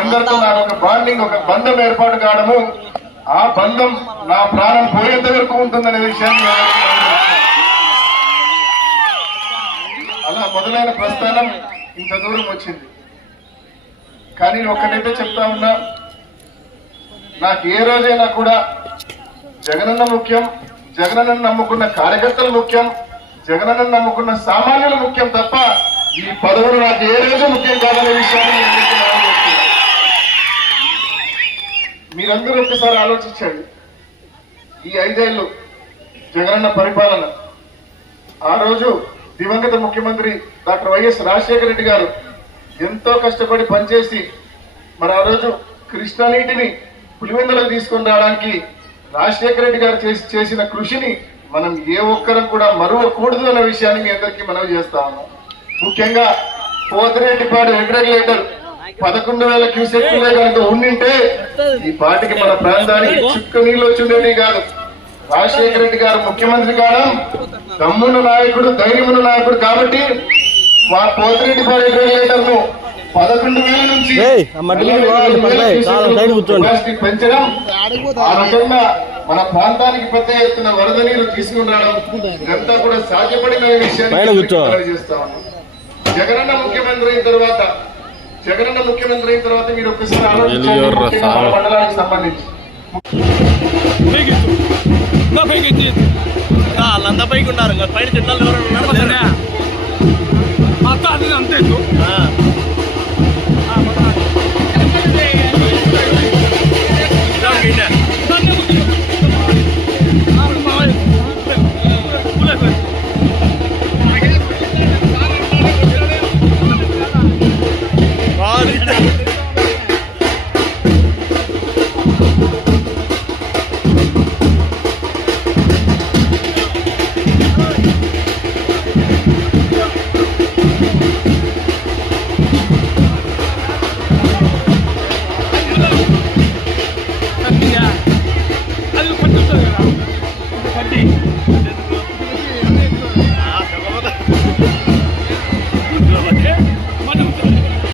అందరితో నాకు ఒక బాండింగ్, ఒక బంధం ఏర్పాటు కావడము, ఆ బంధం నా ప్రాణం పోయేంత వరకు ఉంటుందనే విషయాన్ని అలా మొదలైన ప్రస్థానం ఇంత దూరం వచ్చింది. కానీ ఒక్కటైతే చెప్తా ఉన్నా, నాకు ఏ రోజైనా కూడా జగనన్న ముఖ్యం, జగనన్న నమ్ముకున్న కార్యకర్తలు ముఖ్యం, జగనన్న నమ్ముకున్న సామాన్యులు ముఖ్యం తప్ప ఈ పదవులు నాకు ఏ రోజు ముఖ్యం కాదనే విషయాన్ని మీరందరూ ఒక్కసారి ఆలోచించండి. ఈ 5 ఏళ్ళు జగనన్న పరిపాలన, ఆ రోజు దివంగత ముఖ్యమంత్రి డాక్టర్ వైఎస్ రాజశేఖర రెడ్డి గారు ఎంతో కష్టపడి పనిచేసి మరి ఆ రోజు కృష్ణా నీటిని పులివెందులకు తీసుకొని రావడానికి రాజశేఖర రెడ్డి గారు చేసిన కృషిని మనం ఏ ఒక్కరం కూడా మరువకూడదు అన్న విషయాన్ని మీ అందరికీ మనవి చేస్తా ఉన్నాం. ముఖ్యంగా పోతిరెడ్డిపాడు రెగ్యులేటర్ 11,000 క్యూసెక్కులే కనుక ఉండింటే ఈ పాటికి మన ప్రాంతానికి చుక్క నీళ్ళు వచ్చిండేది కాదు. రాజశేఖర రెడ్డి గారు ముఖ్యమంత్రి కావడం, దమ్మున నాయకుడు, ధైర్యమున నాయకుడు కాబట్టి మా పోతిరెడ్డిపాడు రెగ్యులేటర్ ను 11,000 నుంచి పెంచడం, ఆ రకంగా మన ప్రాంతానికి పెద్ద ఎత్తున వరద నీరు తీసుకుని రావడం ఇదంతా కూడా సాధ్యపడిన విషయాన్ని చేస్తా ఉన్నాం. జగనన్న ముఖ్యమంత్రి అయిన తర్వాత మీరు ఒక్కసారి ఆలోచించండి. మండలానికి సంబంధించి వాళ్ళంతా పైకి ఉన్నారు, పైన చెట్లు ఎవరు ఉన్నారు.